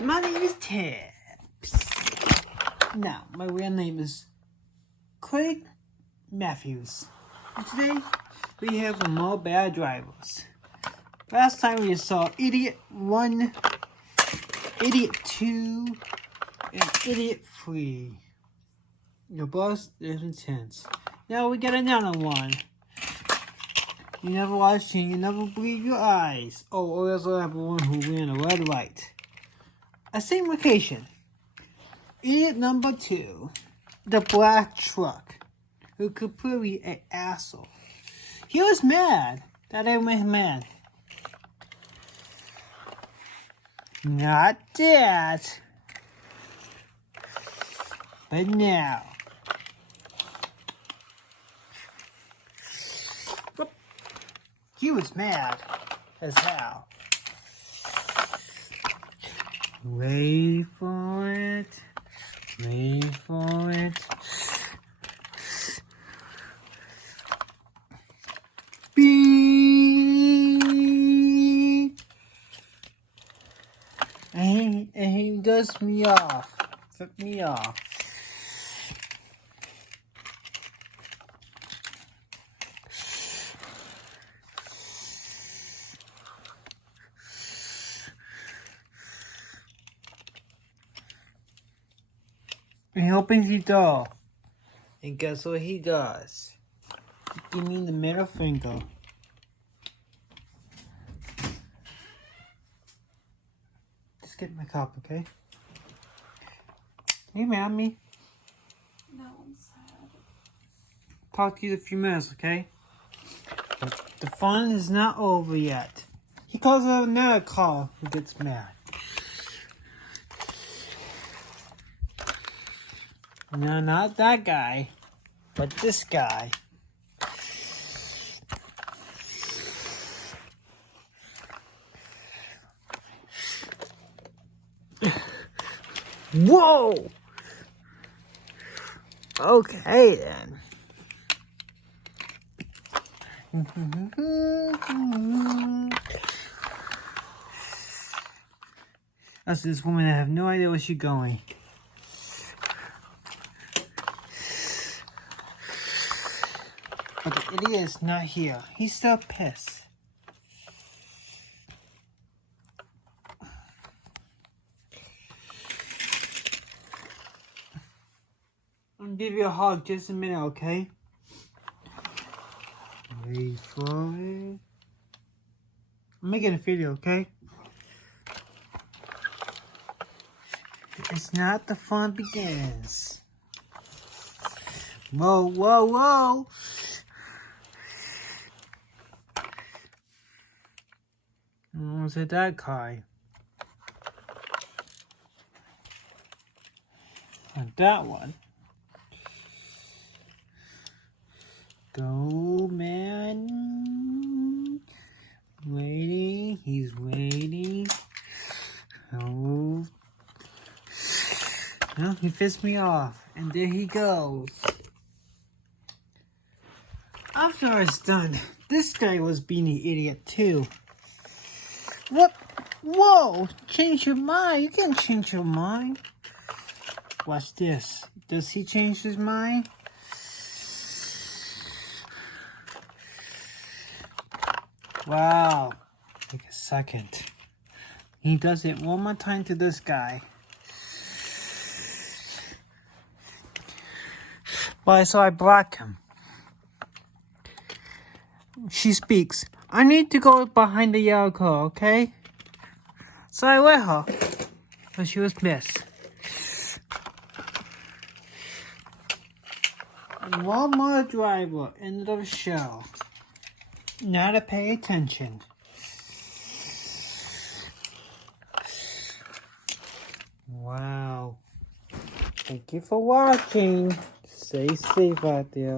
My name is Ted. Now, my real name is Craig Matthews. And today, we have more bad drivers. Last time we saw Idiot 1, Idiot 2, and Idiot 3. Your boss is intense. Now we got another one. You never watched and you never believe your eyes. Oh, we also have one who ran a red light. A same location. Idiot number 2. The black truck. Who completely an asshole. He was mad. That made him mad. Not that. But now. He was mad as hell. Wait for it. Wait for it. Beep. And he does me off. Took me off. He opens the door. And guess what he does? Give me the middle finger. Just get my cup, okay? Are you mad at me? No, I'm sad. Talk to you in a few minutes, okay? But the fun is not over yet. He calls out another call who gets mad. No, not that guy, but this guy. Whoa! Okay then. That's this woman. I have no idea where she's going. But the idiot is not here. He's still pissed. I'm gonna give you a hug just a minute, okay? Wait for it. I'm making a video, okay? It's not the fun begins. Whoa, whoa, whoa! Was it that guy? And that one. Go, man. Waiting. He's waiting. Oh. No, he pissed me off. And there he goes. After I was done, this guy was being an idiot too. What? Whoa! Change your mind. You can't change your mind. Watch this. Does he change his mind? Wow. Take a second. He does it one more time to this guy. But so I block him. She speaks. I need to go behind the yellow car, okay? So I let her. But she was missed. And one more driver ended up show. Now to pay attention. Wow. Thank you for watching. Stay safe out there.